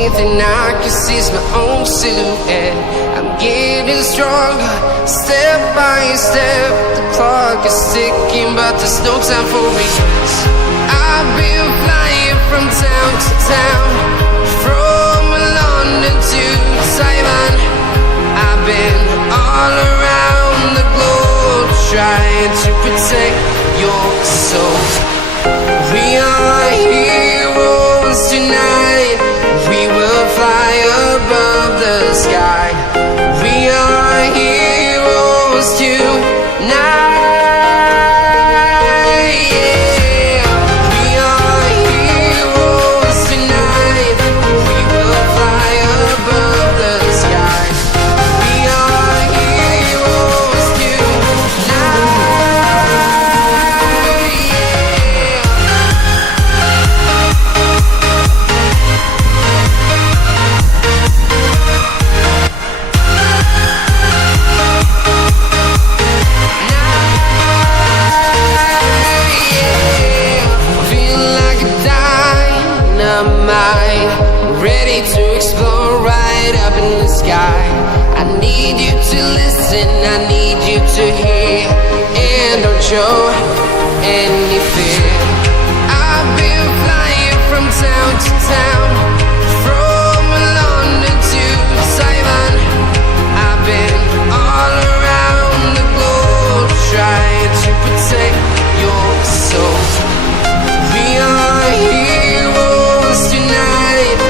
Only thing I can see is my own silhouette. I'm getting stronger, step by step. The clock is ticking, but there's no time for regrets. I've been flying from town to town, from London to Taiwan. I've been all around the globe, trying to protect your soul. We are heroes tonight. We will fly above the sky. We are heroes tonight. Yeah. We are heroes tonight. We will fly above the sky. We are heroes tonight. Ready to explore right up in the sky. I need you to listen, I need you to hear, and don't show any fear. I've been flying from town to town, from London to Taiwan. I've been all around the globe, trying to protect your soul. We are heroes tonight.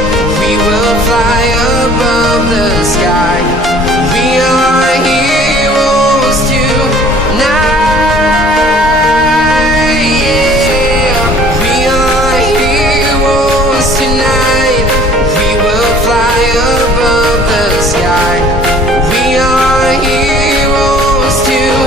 We will fly above the sky. We are heroes tonight. Yeah. We are heroes tonight. We will fly above the sky. We are heroes tonight.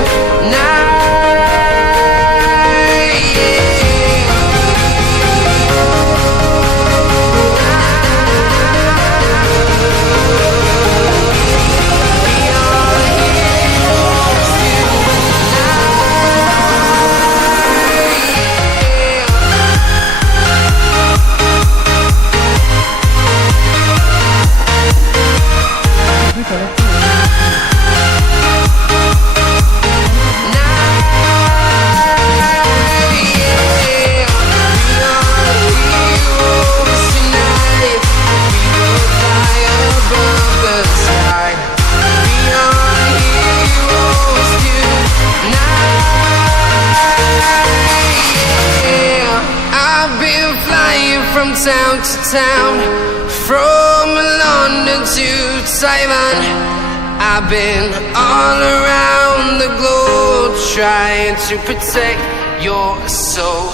Town to town, from London to Taiwan. I've been all around the globe, trying to protect your soul.